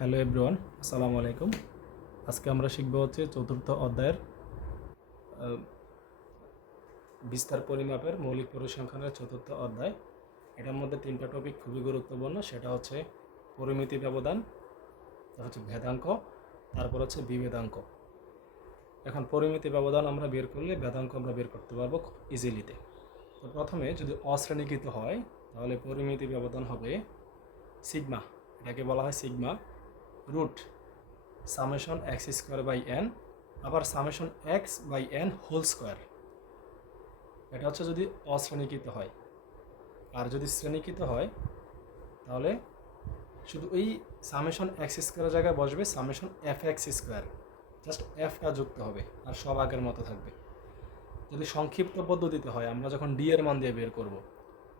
Hello everyone, আসসালামু আলাইকুম। আজকে আমরা শিখব হচ্ছে চতুর্থ অধ্যায়ের বিস্তার পরিমাপের মৌলিক পরিসংখ্যানের চতুর্থ অধ্যায়। এটার মধ্যে তিনটা টপিক খুবই গুরুত্বপূর্ণ। সেটা হচ্ছে পরিমিতি ব্যবধান, হচ্ছে ভেদাঙ্ক, তারপর হচ্ছে বিভেদাঙ্ক। এখন পরিমিতি ব্যবধান আমরা বের করলে ভেদাঙ্ক আমরা বের করতে পারবো খুব ইজিলিতে। তো প্রথমে যদি অশ্রেণীকৃত হয় তাহলে পরিমিতি ব্যবধান হবে সিগমা, এটাকে বলা হয় sigma root summation x square by n, আবার summation x by N whole square. এটা হচ্ছে যদি অশ্রেণীকৃত হয়। আর যদি শ্রেণীকৃত হয় তাহলে শুধু এই সামেশন এক্স স্কোয়ারের জায়গায় বসবে summation F x square, just এফটা যুক্ত হবে আর সব আগের মতো থাকবে। যদি সংক্ষিপ্ত পদ্ধতিতে হয়, আমরা যখন ডি এর মান দিয়ে বের করব,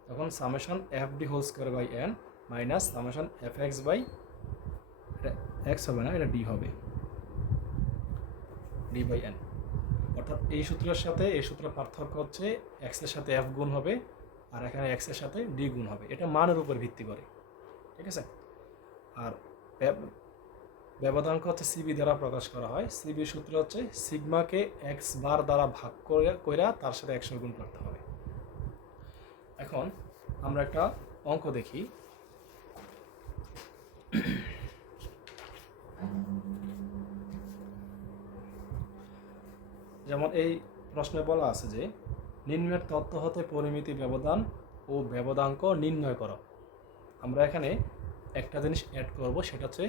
তখন summation F D whole square by N minus summation F x by, এটা এক্স হবে না, এটা ডি হবে, ডি বাই এন। অর্থাৎ এই সূত্রের সাথে এই সূত্রের পার্থক্য হচ্ছে এক্সের সাথে এফ গুণ হবে আর এখানে এক্সের সাথে ডি গুণ হবে। এটা মানের উপর ভিত্তি করে, ঠিক আছে। আর ব্যবধানকে হচ্ছে সিবি দ্বারা প্রকাশ করা হয়। সিবি সূত্র হচ্ছে সিগমাকে এক্স বার দ্বারা ভাগ কইরা তার সাথে 100 গুণ করতে হবে। এখন আমরা একটা অঙ্ক দেখি। যেমন এই প্রশ্নে বলা আছে যে নিম্নের তথ্য হতে পরিমিতি ব্যবধান ও ব্যবধাঙ্ক নির্ণয় করো। আমরা এখানে একটা জিনিস অ্যাড করব, সেটা হচ্ছে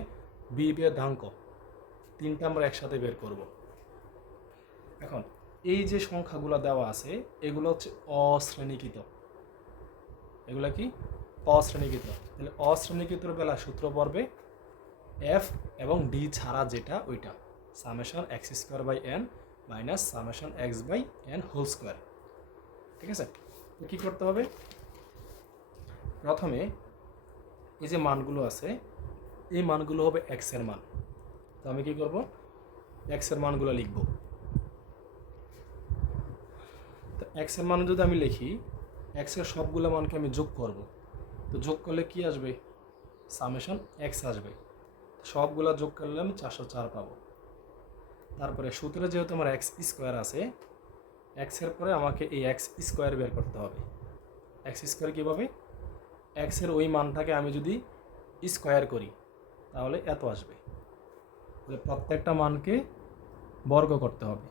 বিভেদাঙ্ক। তিনটা আমরা একসাথে বের করব। এখন এই যে সংখ্যাগুলো দেওয়া আছে এগুলো হচ্ছে অশ্রেণীকৃত। এগুলা কি? অশ্রেণীকৃত। তাহলে অশ্রেণীকৃতর বেলা সূত্র পড়বে এফ এবং ডি ছাড়া যেটা ওইটা, summation x square by N minus summation x by N whole square. ঠিক আছে, তো কী করতে হবে? প্রথমে এই যে মানগুলো আছে এই মানগুলো হবে এক্সের মান। তো আমি কি করব? এক্সের মানগুলো লিখব। তো এক্সের মান যদি আমি লিখি, এক্সের সবগুলো মানকে আমি যোগ করব। তো যোগ করলে কি আসবে? সামেশন এক্স আসবে। সবগুলো যোগ করলে আমি 404 পাবো। তারপরে সূত্রে যেহেতু আমার এক্স স্কোয়ার আছে, এক্সের পরে আমাকে এই এক্স স্কোয়ার বের করতে হবে। এক্স স্কোয়ার কীভাবে? এক্সের ওই মানটাকে আমি যদি স্কোয়ার করি তাহলে এত আসবে। তাহলে প্রত্যেকটা মানকে বর্গ করতে হবে।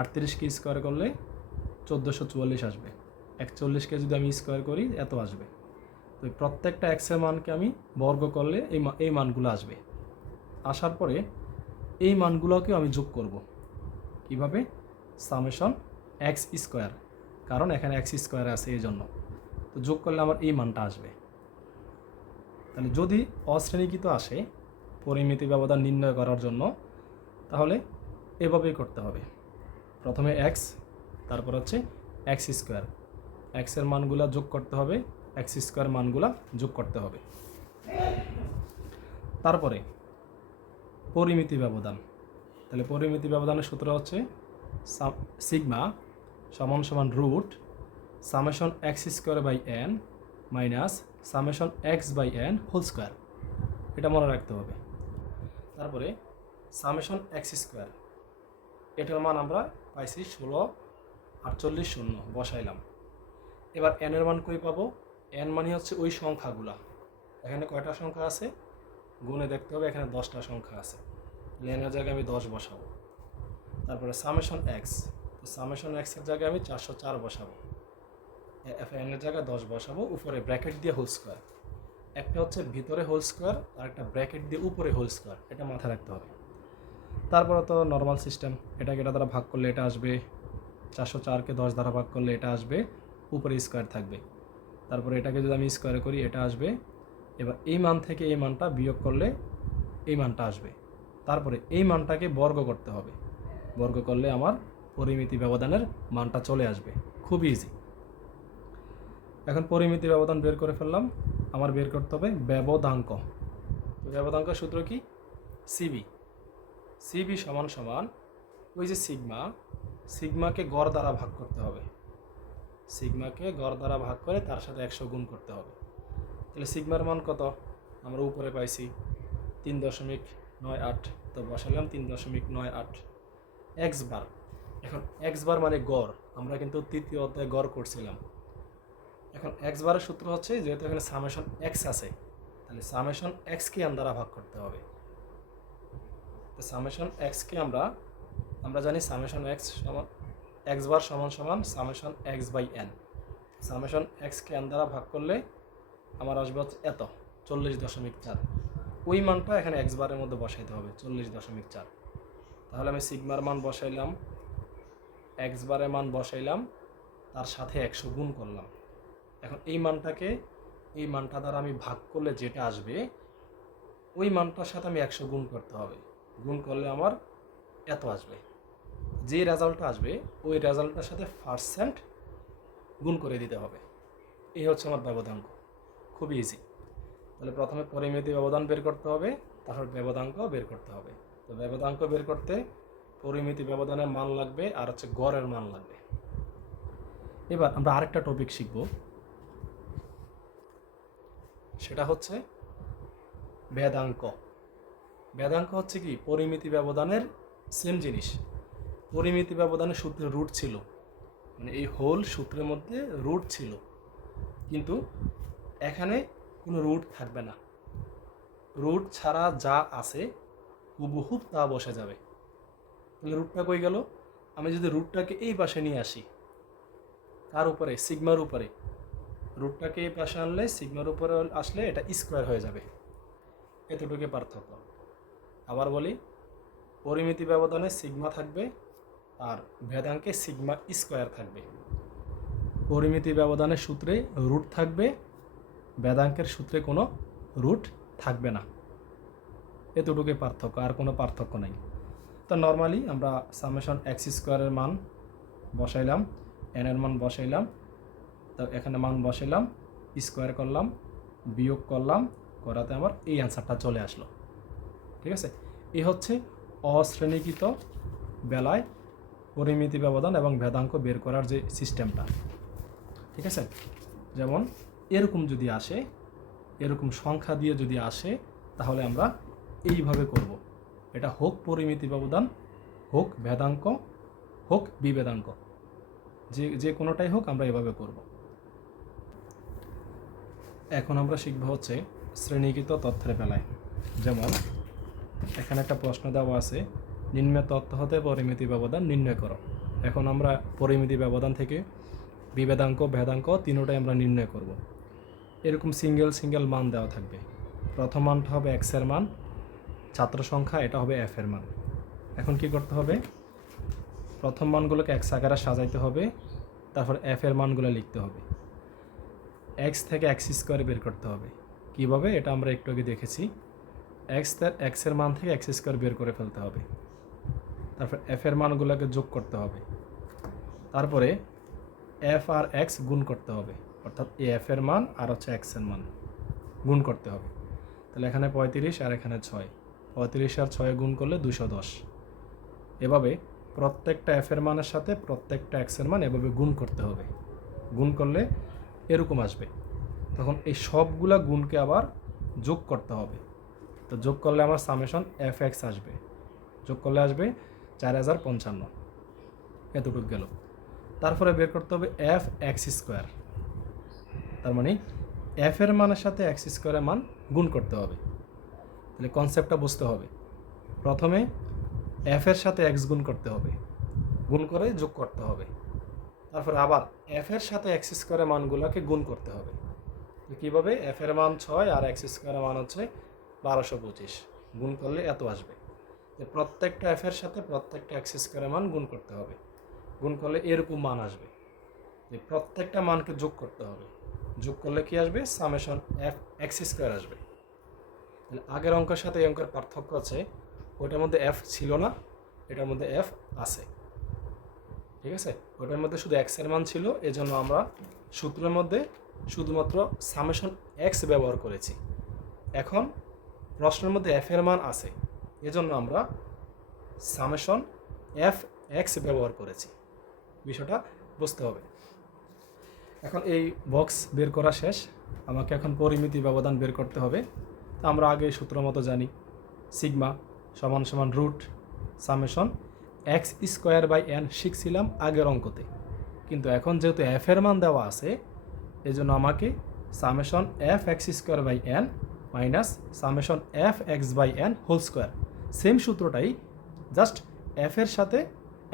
38কে স্কোয়ার করলে 1444 আসবে। 41কে যদি আমি স্কোয়ার করি এত আসবে। তো প্রত্যেকটা এক্সের মানকে আমি বর্গ করলে এই মানগুলো আসবে। আসার পরে এই মানগুলোকেও আমি যোগ করব। কিভাবে? সামেশন এক্স স্কোয়ার, কারণ এখানে এক্স স্কোয়ার আছে এই জন্য। তো যোগ করলে আমার এই মানটা আসবে। তাহলে যদি অশ্রেণীকৃত আসে পরিমিতি ব্যবধান নির্ণয় করার জন্য, তাহলে এভাবেই করতে হবে। প্রথমে এক্স, তারপর হচ্ছে এক্স স্কোয়ার, এক্সের মানগুলা যোগ করতে হবে, এক্স স্কোয়ার মানগুলা যোগ করতে হবে। তারপরে পরিমিতি ব্যবধান। তাহলে পরিমিতি ব্যবধানের সূত্র হচ্ছে সিগমা সমান সমান root summation x square by N minus summation x by N whole square. এটা মনে রাখতে হবে। তারপরে সামেশন এক্স স্কোয়ার, এটার মান আমরা পাইছি 1648 বসাইলাম। এবার এনের মান কই পাবো? এন মানে হচ্ছে ওই সংখ্যাগুলা। এখানে কয়টা সংখ্যা আছে গুণে দেখতে হবে, এখানে 10টা সংখ্যা আছে। এনের জায়গায় আমি 10 বসাবো। তারপরে সামেশন এক্স, তো সামেশন এক্সের জায়গায় আমি 404 বসাবো। এনের জায়গায় 10 বসাবো, উপরে ব্র্যাকেট দিয়ে হোল স্কোয়ার। একটা হচ্ছে ভিতরে হোল স্কোয়ার আর একটা ব্র্যাকেট দিয়ে উপরে হোল স্কোয়ার, এটা মাথায় রাখতে হবে। তারপরে তো নর্মাল সিস্টেম, এটাকে এটা দ্বারা ভাগ করলে এটা আসবে, 404কে 10 দ্বারা ভাগ করলে এটা আসবে, উপরে স্কোয়ার থাকবে। তারপরে এটাকে যদি আমি স্কোয়ার করি এটা আসবে। এবার এই মান থেকে এই মানটা বিয়োগ করলে এই মানটা আসবে। তারপরে এই মানটাকে বর্গ করতে হবে, বর্গ করলে আমার পরিমিতি ব্যবধানের মানটা চলে আসবে। খুব ইজি। এখন পরিমিতি ব্যবধান বের করে ফেললাম, আমার বের করতে হবে ব্যবধাঙ্ক। ব্যবধাঙ্ক সূত্র কি? সিবি। সিবি সমান সমান ওই যে সিগমা, সিগমাকে গড় দ্বারা ভাগ করতে হবে। সিগমাকে গড় দ্বারা ভাগ করে তার সাথে 100 গুণ করতে হবে। তাহলে সিগমার মান কত? আমরা উপরে পাইছি 3.98, তো বসালাম 3.98 এক্স বার। এখন এক্স বার মানে গড়, আমরা কিন্তু তৃতীয় অধ্যায়ে গড় করছিলাম। এখন এক্স বারের সূত্র হচ্ছে, যেহেতু এখানে সামেশন এক্স আছে, তাহলে সামেশন এক্সকে দ্বারা ভাগ করতে হবে। তো সামেশন এক্সকে আমরা জানি সামেশন এক্স সমান এক্স বার সমান সমান summation x by n. Summation এক্সকে এন দ্বারা ভাগ করলে আমার আসবে হচ্ছে এত 40.4। ওই মানটা এখানে এক্স বারের মধ্যে বসাইতে হবে 40.4। তাহলে আমি সিগমার মান বসাইলাম, এক্স বারের মান বসাইলাম, তার সাথে 100 গুণ করলাম। এখন এই মানটা দ্বারা আমি ভাগ করলে যেটা আসবে, ওই মানটার সাথে আমি 100 গুণ করতে হবে। গুণ করলে আমার এত আসবে। যে রেজাল্টটা আসবে ওই রেজাল্টটার সাথে পার্সেন্ট গুণ করে দিতে হবে। এই হচ্ছে আমার ব্যবধাঙ্ক, খুবই ইজি। তাহলে প্রথমে পরিমিতি ব্যবধান বের করতে হবে, তারপর ব্যবধাঙ্ক বের করতে হবে। তো ব্যবধাঙ্ক বের করতে পরিমিতি ব্যবধানের মান লাগবে আর হচ্ছে গড়ের মান লাগবে। এবার আমরা আরেকটা টপিক শিখব, সেটা হচ্ছে ভেদাঙ্ক। ভেদাঙ্ক হচ্ছে কি, পরিমিতি ব্যবধানের সেম জিনিস। পরিমিতি ব্যবধানের সূত্রে রুট ছিল, মানে এই হোল সূত্রের মধ্যে রুট ছিল, কিন্তু এখানে কোনো রুট থাকবে না। রুট ছাড়া যা আছে হুবহুব তা বসে যাবে। তাহলে রুটটা কই গেল? আমি যদি রুটটাকে এই পাশে নিয়ে আসি, কার উপরে? সিগমার উপরে। রুটটাকে এই পাশে আনলে, সিগমার উপরে আসলে এটা স্কোয়ার হয়ে যাবে। এতটুকু পার্থক্য। আবার বলি, পরিমিতি ব্যবধানে সিগমা থাকবে আর ভেদাঙ্কে সিগমা স্কোয়ার থাকবে। পরিমিতি ব্যবধানের সূত্রে রুট থাকবে, ভেদাঙ্কের সূত্রে কোনো রুট থাকবে না। এতটুকু পার্থক্য, আর কোনো পার্থক্য নেই। তো নর্মালি আমরা সামেশন এক্স স্কোয়ারের মান বসাইলাম, এন এর মান বসাইলাম, তো এখানে মান বসাইলাম, স্কোয়ার করলাম, বিয়োগ করলাম, করাতে আমার এই অ্যান্সারটা চলে আসলো। ঠিক আছে, এই হচ্ছে অশ্রেণীকৃত বেলায় পরিমিতি ব্যবধান এবং ভেদাঙ্ক বের করার যে সিস্টেমটা। ঠিক আছে, যেমন এরকম যদি আসে, এরকম সংখ্যা দিয়ে যদি আসে, তাহলে আমরা এইভাবে করব। এটা হোক পরিমিতি ব্যবধান, হোক ভেদাঙ্ক, হোক বিভেদাঙ্ক, যে কোনোটাই হোক আমরা এভাবে করব। এখন আমরা শিখব হচ্ছে শ্রেণীকৃত তথ্যের বেলায়। যেমন এখানে একটা প্রশ্ন দেওয়া আছে, নিম্ন তথ্য হতে পরিমিতি ব্যবধান নির্ণয় করো। এখন আমরা পরিমিতি ব্যবধান থেকে বিভেদাঙ্ক, ভেদাঙ্ক তিনোটাই আমরা নির্ণয় করব। এরকম সিঙ্গেল মান দেওয়া থাকবে। প্রথম মানটা হবে এক্স এর মান, ছাত্র সংখ্যা, এটা হবে এফ এর মান। এখন কি করতে হবে? প্রথম মানগুলোকে এক্স আকারে সাজাইতে হবে, তারপর এফ এর মানগুলো লিখতে হবে। এক্স থেকে এক্স স্কোয়ার বের করতে হবে। কীভাবে? এটা আমরা একটু আগে দেখেছি। এক্সের মান থেকে এক্স স্কোয়ার বের করে ফেলতে হবে, তারপর এফ এর মানগুলোকে যোগ করতে হবে, তারপরে এফ আর এক্স গুণ করতে হবে, অর্থাৎ এ এফ এর মান আর হচ্ছে এক্স এর মান গুণ করতে হবে। তাহলে এখানে 35 আর এখানে 6, 35 আর 6 গুণ করলে 210। এভাবে প্রত্যেকটা এফ এর মানের সাথে প্রত্যেকটা এক্স এর মান এভাবে গুণ করতে হবে। গুণ করলে এরকম আসবে। তখন এই সবগুলা গুণকে আবার যোগ করতে হবে। তো যোগ করলে আমার সামেশন এফ এক্স আসবে, যোগ করলে আসবে 4055। এতটুকু গেল। তারপরে বের করতে হবে এফ এক্স স্কোয়ার, তার মানে এফ এর মানের সাথে এক্স স্কোয়ারের মান গুণ করতে হবে। তাহলে কনসেপ্টটা বুঝতে হবে। প্রথমে এফ এর সাথে এক্স গুণ করতে হবে, গুণ করে যোগ করতে হবে, তারপরে আবার এফ এর সাথে এক্স স্কোয়ারের মানগুলোকে গুণ করতে হবে। কীভাবে? এফ এর মান 6 আর এক্স স্কোয়ারের মান হচ্ছে 1225, গুণ করলে এত আসবে। প্রত্যেকটা এফ এর সাথে প্রত্যেকটা এক্স স্কোয়ারের মান গুণ করতে হবে, গুণ করলে এরকম মান আসবে। প্রত্যেকটা মানকে যোগ করতে হবে, যোগ করলে কি আসবে? সামেশন এফ এক্স স্কোয়ার আসবে। তাহলে আগের অঙ্কের সাথে এই অঙ্কের পার্থক্য আছে, ওইটার মধ্যে এফ ছিল না, এটার মধ্যে এফ আছে। ঠিক আছে, ওইটার মধ্যে শুধু এক্স এর মান ছিল, এজন্য আমরা সূত্রের মধ্যে শুধুমাত্র সামেশন এক্স ব্যবহার করেছি। এখন প্রশ্নের মধ্যে এফ এর মান আছে, এজন্য আমরা সামেশন এফ এক্স ব্যবহার করেছি। বিষয়টা বুঝতে হবে। এখন এই বক্স বের করা শেষ, আমাকে এখন পরিমিতি ব্যবধান বের করতে হবে। তা আমরা আগে সূত্র মতো জানি, সিগমা সমান সমান root summation x square by n শিখছিলাম আগের অঙ্কতে, কিন্তু এখন যেহেতু এফ এর মান দেওয়া আছে এই জন্য আমাকে summation F x square by N minus summation F x by N whole square, same সূত্রটাই, জাস্ট এফ এর সাথে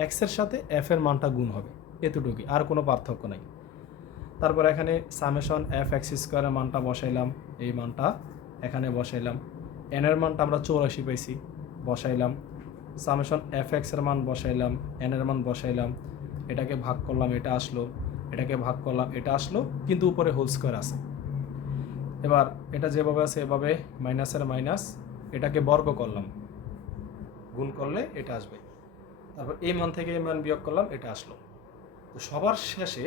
এক্সের সাথে এফ এর মানটা গুণ হবে, এতটুকুই, আর কোনো পার্থক্য নাই। তারপর এখানে সামেশন এফ এক্স স্কোয়ারের মানটা বসাইলাম, এই মানটা এখানে বসাইলাম, এন এর মানটা আমরা 84 পাইছি, বসাইলাম, সামেশন এফ এক্সের মান বসাইলাম, এন এর মান বসাইলাম, এটাকে ভাগ করলাম, এটা আসলো, এটাকে ভাগ করলাম, এটা আসলো, কিন্তু উপরে হোল স্কোয়ার আছে। এবার এটা যেভাবে আছে এভাবে মাইনাসের মাইনাস, এটাকে বর্গ করলাম, গুণ করলে এটা আসবে, তারপর এই মান থেকে এই মান বিয়োগ করলাম, এটা আসলো। তো সবার শেষে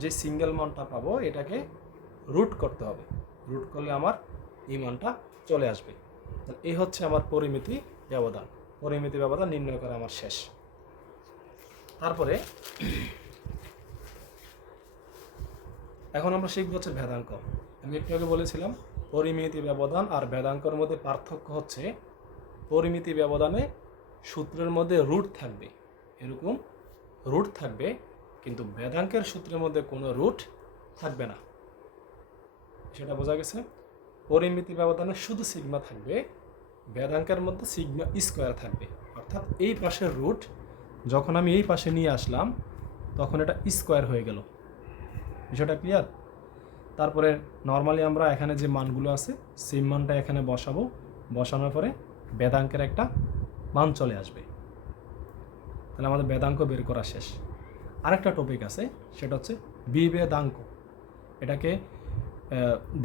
যে সিঙ্গেল মানটা পাবো এটাকে রুট করতে হবে, রুট করলে আমার এই মানটা চলে আসবে। এই হচ্ছে আমার পরিমিতি ব্যবধান। পরিমিতি ব্যবধান নির্ণয় করা আমার শেষ। তারপরে এখন আমরা শিখবো হচ্ছে ভেদাঙ্ক। আমি একটু আগে বলেছিলাম পরিমিতি ব্যবধান আর ভেদাঙ্কর মধ্যে পার্থক্য হচ্ছে পরিমিতি ব্যবধানে সূত্রের মধ্যে রুট থাকবে, এরকম রুট থাকবে, কিন্তু ভেদাঙ্কের সূত্রের মধ্যে কোনো রুট থাকবে না। সেটা বোঝা গেছে? পরিমিতি ব্যবধানে শুধু সিগমা থাকবে, ভেদাঙ্কের মধ্যে সিগমা স্কোয়ার থাকবে, অর্থাৎ এই পাশের রুট যখন আমি এই পাশে নিয়ে আসলাম তখন এটা স্কোয়ার হয়ে গেল। বিষয়টা ক্লিয়ার? তারপরে নর্মালি আমরা এখানে যে মানগুলো আছে সেই মানটা এখানে বসাবো, বসানোর পরে বেদাঙ্কের একটা মান চলে আসবে, তাহলে আমাদের বেদাঙ্ক বের করা শেষ। আরেকটা টপিক আছে, সেটা হচ্ছে বিভেদাঙ্ক। এটাকে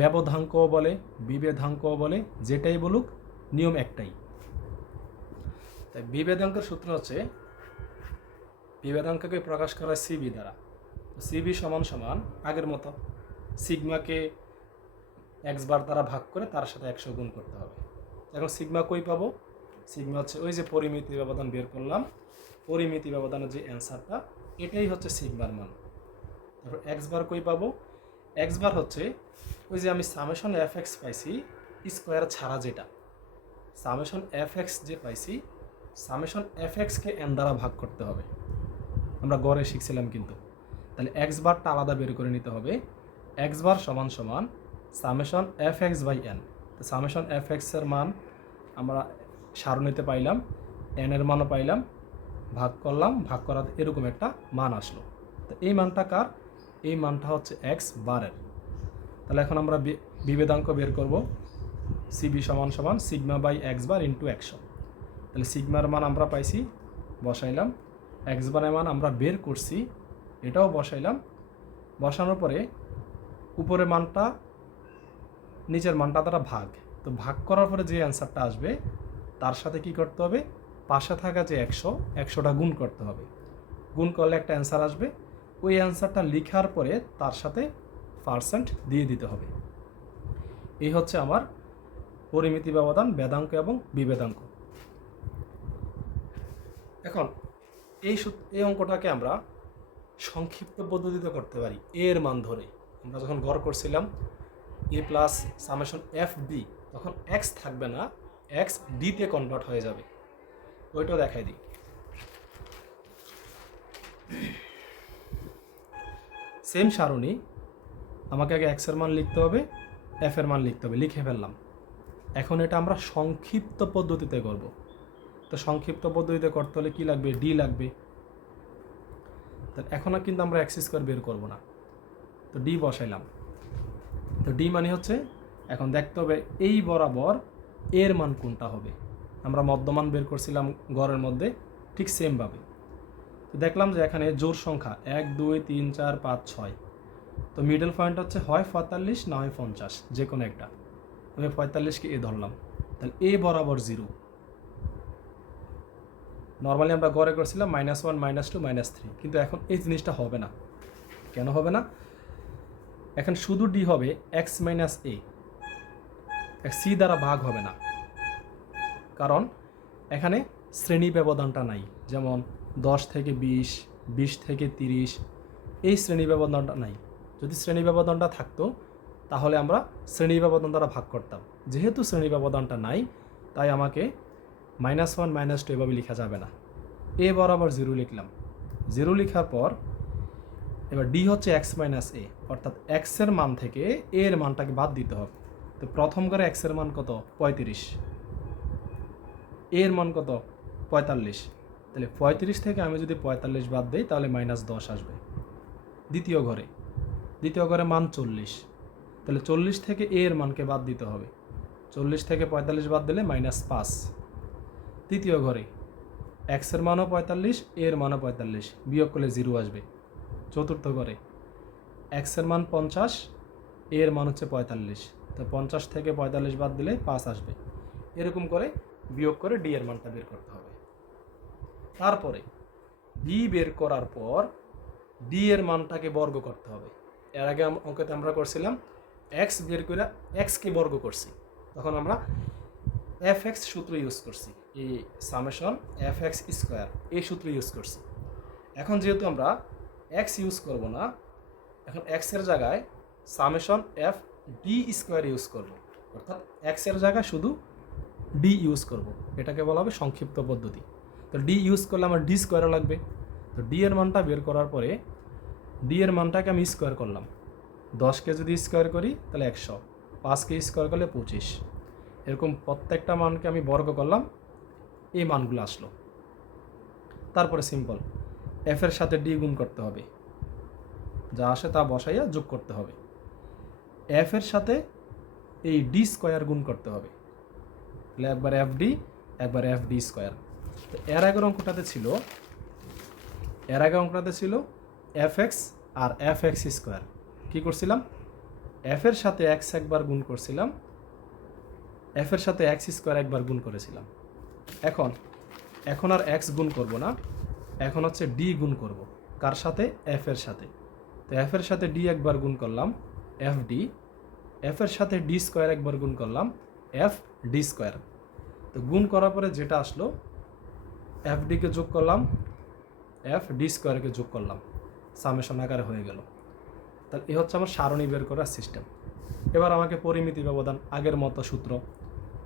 ব্যবধাঙ্ক বলে, বিভেদাঙ্ক বলে, যেটাই বলুক নিয়ম একটাই। তাই বিভেদাঙ্কের সূত্র হচ্ছে, বিভেদাঙ্ককে প্রকাশ করা হয় সিবি দ্বারা। সিবি সমান সমান আগের মতো সিগমাকে এক্স বার দ্বারা ভাগ করে তার সাথে 100 গুণ করতে হবে। এখন সিগমা কই পাবো? সিগমা হচ্ছে ওই যে পরিমিতি ব্যবধান বের করলাম, পরিমিতি ব্যবধানের যে অ্যান্সারটা এটাই হচ্ছে সিগমার মান। তারপর এক্স বার কই পাবো? এক্স বার হচ্ছে ওই যে আমি সামেশন এফ এক্স পাইছি স্কোয়ার ছাড়া, যেটা সামেশন এফ এক্স যে পাইছি, সামেশন এফ এক্সকে এন দ্বারা ভাগ করতে হবে, আমরা গড়ে শিখছিলাম কিন্তু। তাহলে এক্স বারটা আলাদা বের করে নিতে হবে। এক্স বার সমান সমান summation F x by N. তো সামেশন এফ এক্সের মান আমরা সারণীতে পাইলাম, এন এর মানও পাইলাম, ভাগ করলাম, ভাগ করাতে এরকম একটা মান আসলো। তো এই মানটা কার? এই মানটা হচ্ছে এক্স বারের। তাহলে এখন আমরা বিভেদাঙ্ক বের করব, সিবি সমান সমান sigma by X bar into 100। তাহলে সিগমার মান আমরা পাইছি, বসাইলাম, এক্স বারের মান আমরা বের করছি, এটাও বসাইলাম। বসানোর পরে উপরে মানটা নিচের মানটা দ্বারা ভাগ, তো ভাগ করার পরে যে অ্যান্সারটা আসবে তার সাথে কি করতে হবে? পাশে থাকা যে 100টা গুণ করতে হবে। গুণ করলে একটা অ্যান্সার আসবে, ওই অ্যান্সারটা লেখার পরে তার সাথে পার্সেন্ট দিয়ে দিতে হবে। এই হচ্ছে আমার পরিমিতি ব্যবধান, বেদাঙ্ক এবং বিভেদাঙ্ক। এখন এই অঙ্কটাকে আমরা সংক্ষিপ্ত পদ্ধতিতে করতে পারি। এর মান ধরে আমরা যখন গড় করছিলাম এ প্লাস সামেশন এফ বি, তখন এক্স থাকবে না, এক্স ডিতে কনভার্ট হয়ে যাবে। ওইটাও দেখাই দিই। সেম সারণী, আমাকে আগে এক্স এর মান লিখতে হবে, এফ এর মান লিখতে হবে, লিখে ফেললাম। এখন এটা আমরা সংক্ষিপ্ত পদ্ধতিতে করব। তো সংক্ষিপ্ত পদ্ধতিতে করতে হলে কি লাগবে? ডি লাগবে। তাহলে এখন কিন্তু আমরা এক্স স্কোয়ার বের করব না, তো ডি বসাইলাম। তো ডি মানে হচ্ছে এখন দেখতে হবে এই বরাবর এর মান কোনটা হবে। আমরা মধ্যমান বের করছিলাম গড়ের মধ্যে, ঠিক সেমভাবে। তো দেখলাম যে এখানে জোড় সংখ্যা 1 2 3 4 5 6, তো মিডল পয়েন্ট হচ্ছে হয় 45 না হয় 50, যে কোনো একটা। আমি 45কে এ ধরলাম, তাহলে এ বরাবর 0। নর্মালি আমরা গড়ে করছিলাম -1 -2 -3, কিন্তু এখন এই জিনিসটা হবে না। কেন হবে না? এখন শুধু ডি হবে এক্স মাইনাস এ, সি দ্বারা ভাগ হবে না, কারণ এখানে শ্রেণী ব্যবধানটা নাই। যেমন 10 থেকে 20, 20 থেকে 30, এই শ্রেণী ব্যবধানটা নাই। যদি শ্রেণী ব্যবধানটা থাকতো তাহলে আমরা শ্রেণী ব্যবধান দ্বারা ভাগ করতাম। যেহেতু শ্রেণী ব্যবধানটা নাই, তাই আমাকে -1 -2 এভাবে লেখা যাবে না। এ বরাবর 0 লিখলাম। 0 লেখার পর এবার ডি হচ্ছে x মাইনাস এ, অর্থাৎ x এর মান থেকে এ এর মানটাকে বাদ দিতে হবে। তো প্রথম করে x এর মান কত? 35। এর মান কত? 45। তাহলে 35 থেকে আমি যদি 45 বাদ দিই তাহলে -10 আসবে। দ্বিতীয় ঘরে মান 40। তাহলে 40 থেকে এর মানকে বাদ দিতে হবে। 40 থেকে 45 বাদ দিলে -5। তৃতীয় ঘরে x এর মানও 45, এর মানও 45, বিয়োগ করলে 0 আসবে। চতুর্থ ঘরে x এর মান 50, এর মান হচ্ছে 45, তো 50 থেকে 45 বাদ দিলে 5 আসবে। এরকম করে বিয়োগ করে ডি এর মানটা বের করতে হবে। তারপরে ডি বের করার পর ডি এর মানটাকে বর্গ করতে হবে। এর আগে অঙ্কতে আমরা করছিলাম এক্স বের করে এক্সকে বর্গ করছি, তখন আমরা এফ এক্স সূত্র ইউজ করছি, এই সামেশন এফ এক্স স্কোয়ার এই সূত্র ইউজ করছি। এখন যেহেতু আমরা এক্স ইউজ করব না, এখন এক্সের জায়গায় summation F D square use করব, অর্থাৎ এক্সের জায়গায় শুধু ডি ইউজ করব। এটাকে বলা হবে সংক্ষিপ্ত পদ্ধতি। তো ডি ইউজ করলে আমার ডি স্কোয়ারও লাগবে। তো ডি এর মানটা বের করার পরে ডি এর মানটাকে আমি স্কোয়ার করলাম। 10কে যদি স্কোয়ার করি তাহলে 100, 5কে স্কোয়ার করলে 25, এরকম প্রত্যেকটা মানকে আমি বর্গ করলাম, এই মানগুলো আসলো। তারপরে সিম্পল এফ এর সাথে ডি গুণ করতে হবে, যা আসে তা বসাইয়া যোগ করতে হবে। এফ এর সাথে এই ডি স্কোয়ার গুণ করতে হবে, তাহলে একবার এফ ডি একবার এফ ডি স্কোয়ার। তো এর আগের অঙ্কটাতে ছিল এফ এক্স আর এফ এক্স স্কোয়ার। কী করছিলাম? এফ এর সাথে এক্স একবার গুণ করছিলাম, এফ এর সাথে এক্স স্কোয়ার একবার গুণ করেছিলাম। এখন আর এক্স গুণ করব না, এখন হচ্ছে ডি গুণ করব। কার সাথে? এফ এর সাথে। তো এফ এর সাথে ডি একবার গুণ করলাম, এফ ডি। এফ এর সাথে ডি স্কোয়ার একবার গুণ করলাম, এফ ডি স্কোয়ার। তো গুণ করার পরে যেটা আসলো, এফ ডিকে যোগ করলাম, এফ ডি স্কোয়ারকে যোগ করলাম, সামেশন আকারে হয়ে গেল। তাহলে এ হচ্ছে আমার সারণী বের করার সিস্টেম। এবার আমাকে পরিমিতি ব্যবধান, আগের মতো সূত্র,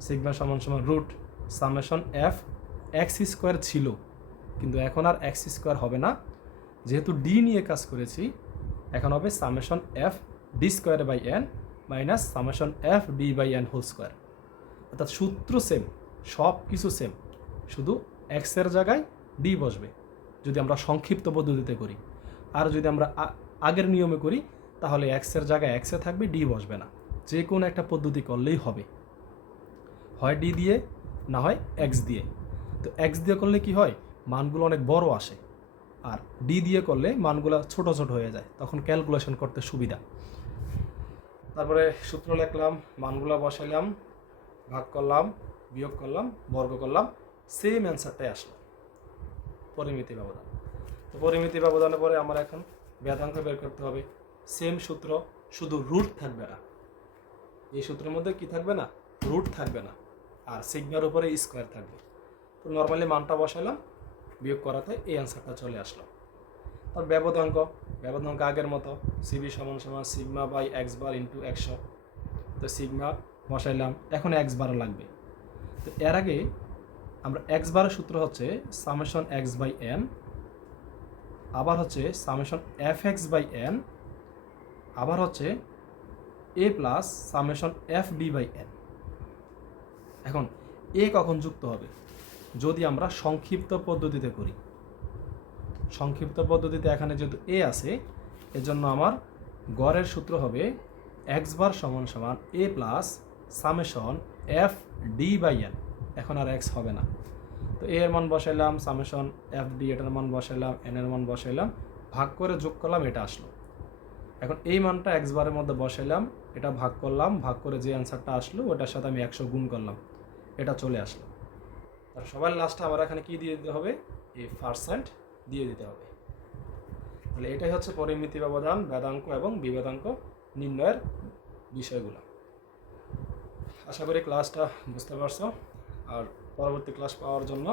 সিগমা সমান সমান root summation F x square ছিল, কিন্তু এখন আর এক্স স্কোয়ার হবে না, যেহেতু ডি নিয়ে কাজ করেছি। এখন হবে summation F D square by N minus summation F D by N whole square. অর্থাৎ সূত্র সেম, সব কিছু সেম, শুধু এক্সের জায়গায় ডি বসবে যদি আমরা সংক্ষিপ্ত পদ্ধতিতে করি। আর যদি আমরা আগের নিয়মে করি তাহলে এক্সের জায়গায় এক্সে থাকবে, ডি বসবে না। যে কোনো একটা পদ্ধতি করলেই হবে, হয় ডি দিয়ে না হয় এক্স দিয়ে। তো এক্স দিয়ে করলে কি হয়, মানগুলো অনেক বড় আসে, আর ডি দিয়ে করলে মানগুলো ছোট ছোট হয়ে যায়, তখন ক্যালকুলেশন করতে সুবিধা। তারপরে সূত্র লিখলাম, মানগুলো বসাইলাম, ভাগ করলাম, বিয়োগ করলাম, বর্গ করলাম, সেম অ্যান্সারটাই আসলো, পরিমিতি ব্যবধান। তো পরিমিতি ব্যবধানের পরে আমার এখন ভেদাঙ্ক বের করতে হবে। সেম সূত্র, শুধু রুট থাকবে না। এই সূত্রের মধ্যে কি থাকবে না? রুট থাকবে না, আর সিগমার উপরে স্কোয়ার থাকবে। তো নর্মালি মানটা বসালাম, বিয়োগ করাতে এই অ্যান্সারটা চলে আসলো। আর ব্যবধাঙ্ক আগের মতো, সিবি সমান সমান sigma by X bar into 100। তো সিগমা বসাইলাম, এখন এক্স বারও লাগবে। তো এর আগে আমরা এক্স বারের সূত্র হচ্ছে সামেশন এক্স বাই এন, আবার হচ্ছে summation F x by n, আবার হচ্ছে a plus summation F D by n. এখন এ কখন যুক্ত হবে? যদি আমরা সংক্ষিপ্ত পদ্ধতিতে করি। সংক্ষিপ্ত পদ্ধতিতে এখানে যেহেতু এ আছে, এজন্য আমার গড়ের সূত্র হবে এক্স বার সমান সমান a plus summation F D by n. এখন আর এক্স হবে না, তো এ এর মান বসাইলাম, সামেশন এফ ডি এটার মান বসাইলাম, এন এর মান বসাইলাম, ভাগ করে যোগ করলাম, এটা আসলো। এখন এই মানটা এক্স বারের মধ্যে বসাইলাম, এটা ভাগ করলাম, ভাগ করে যে অ্যান্সারটা আসলো ওটার সাথে আমি 100 গুণ করলাম, এটা চলে আসলো। আর সবার লাস্টে আমার এখানে কি দিয়ে দিতে হবে? এই % দিয়ে দিতে হবে। তাহলে এটাই হচ্ছে পরিমিতি ব্যবধান, ভেদাঙ্ক এবং বিভেদাঙ্ক নির্ণয়ের বিষয়গুলো। আশা করি ক্লাসটা বুঝতে পারছো। আর পরবর্তী ক্লাস পাওয়ার জন্য,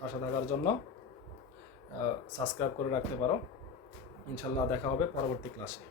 পাশে থাকার জন্য সাবস্ক্রাইব করে রাখতে পারো। ইনশাল্লাহ দেখা হবে পরবর্তী ক্লাসে।